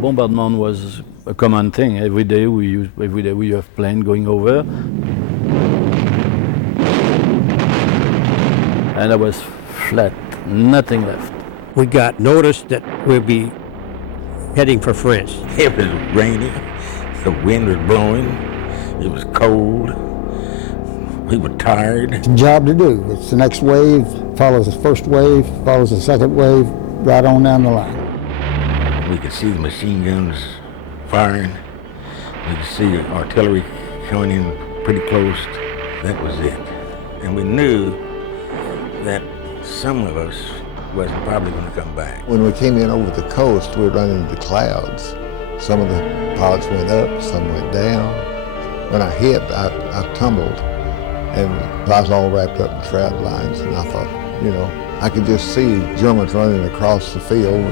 Bombardment was a common thing. Every day we have plane going over. And I was flat, nothing left. We got notice that we'll be heading for France. It was raining, the wind was blowing, it was cold, we were tired. It's a job to do. It's the next wave, follows the first wave, follows the second wave, right on down the line. We could see the machine guns firing, we could see the artillery coming in pretty close. That was it. And we knew that some of us wasn't probably going to come back. When we came in over the coast, we were running into clouds. Some of the pilots went up, some went down. When I hit, I tumbled, and I was all wrapped up in shroud lines, and I thought, you know, I could just see Germans running across the field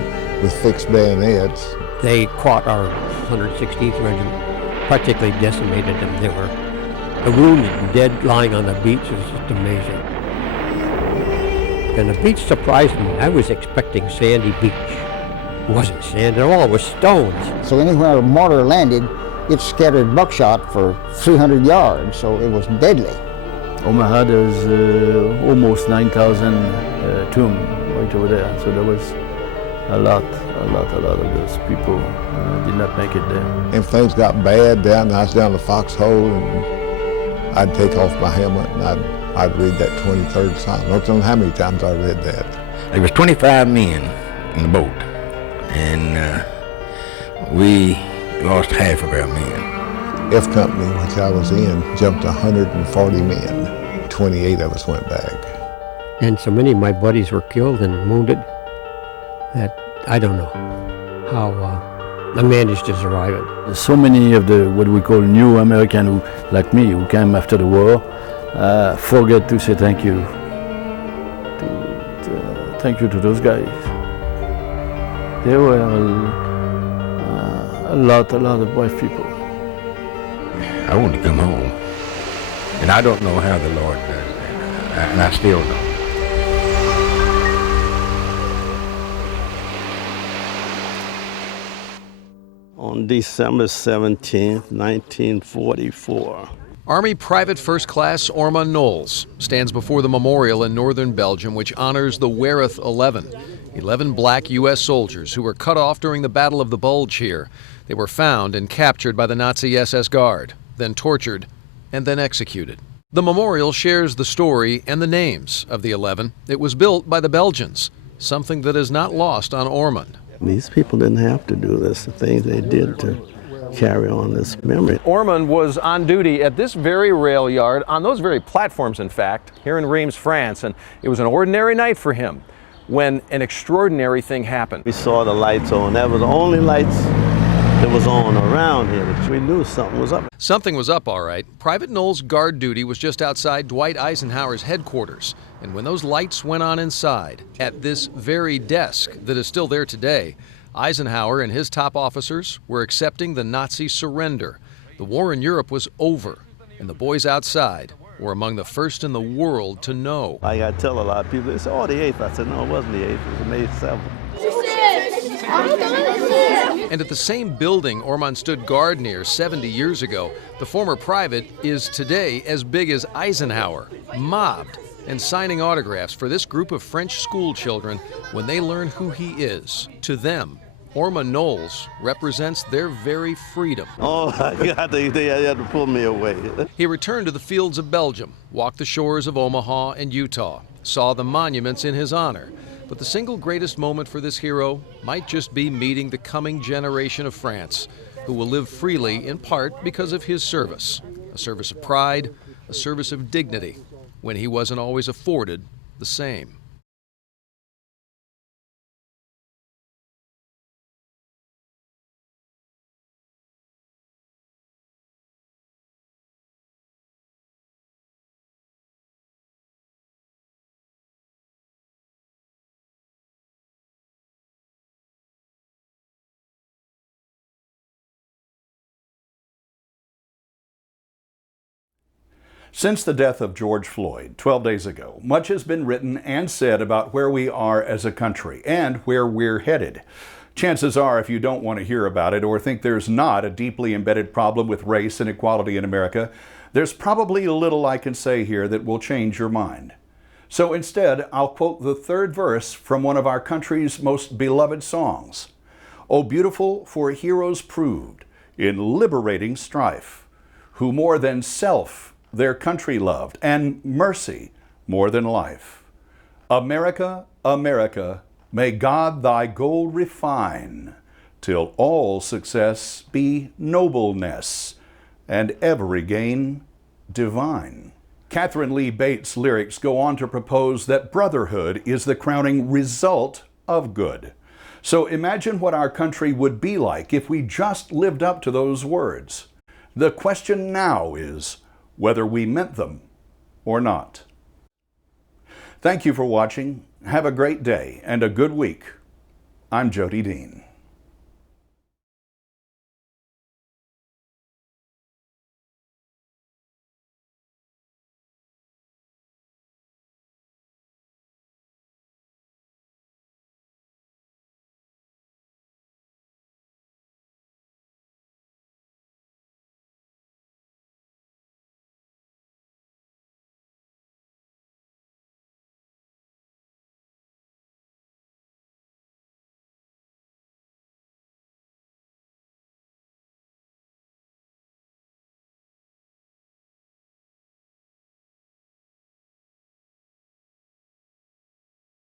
with fixed bayonets. They caught our 116th Regiment, practically decimated them. They were wounded and dead lying on the beach. It was just amazing. And the beach surprised me. I was expecting sandy beach. It wasn't sand at all, it was stones. So anywhere a mortar landed, it scattered buckshot for 300 yards, so it was deadly. Omaha, there's almost 9,000 tombs right over there. So there was a lot of those people did not make it there. If things got bad I was down the foxhole, and I'd take off my helmet and I'd read that 23rd Psalm. I don't know how many times I read that. There was 25 men in the boat, and we lost half of our men. F Company, which I was in, jumped 140 men. 28 of us went back. And so many of my buddies were killed and wounded that I don't know how I managed to survive it. There's so many of the what we call new Americans who, like me, who came after the war, forget to say thank you. Thank you to those guys. There were a lot of brave people. I want to come home, and I don't know how the Lord does that, and I still don't. On December 17th, 1944. Army Private First Class Orma Knowles stands before the memorial in northern Belgium, which honors the Wereth 11 black U.S. soldiers who were cut off during the Battle of the Bulge here. They were found and captured by the Nazi SS Guard, then tortured, and then executed. The memorial shares the story and the names of the 11. It was built by the Belgians, something that is not lost on Ormond. These people didn't have to do this, the things they did to carry on this memory. Ormond was on duty at this very rail yard, on those very platforms, in fact, here in Reims, France, and it was an ordinary night for him when an extraordinary thing happened. We saw the lights on. That was the only lights that was on around here, but we knew something was up. Something was up, all right. Private Knowles' guard duty was just outside Dwight Eisenhower's headquarters, and when those lights went on inside, at this very desk that is still there today, Eisenhower and his top officers were accepting the Nazi surrender. The war in Europe was over, and the boys outside were among the first in the world to know. I got to tell a lot of people, they said, oh, the 8th. I said, no, it wasn't the 8th, it was May 7th. And at the same building Ormond stood guard near 70 years ago, the former private is today as big as Eisenhower, mobbed and signing autographs for this group of French school children when they learn who he is. To them, Orma Knowles represents their very freedom. Oh, my God, they had to pull me away. He returned to the fields of Belgium, walked the shores of Omaha and Utah, saw the monuments in his honor. But the single greatest moment for this hero might just be meeting the coming generation of France, who will live freely in part because of his service. A service of pride, a service of dignity, when he wasn't always afforded the same. Since the death of George Floyd 12 days ago, much has been written and said about where we are as a country and where we're headed. Chances are, if you don't want to hear about it or think there's not a deeply embedded problem with race and equality in America, there's probably little I can say here that will change your mind. So instead, I'll quote the third verse from one of our country's most beloved songs. "O beautiful for heroes proved in liberating strife, who more than self their country loved, and mercy more than life. America, America, may God thy gold refine, till all success be nobleness, and every gain divine." Catherine Lee Bates' lyrics go on to propose that brotherhood is the crowning result of good. So imagine what our country would be like if we just lived up to those words. The question now is whether we meant them or not. Thank you for watching. Have a great day and a good week. I'm Jody Dean.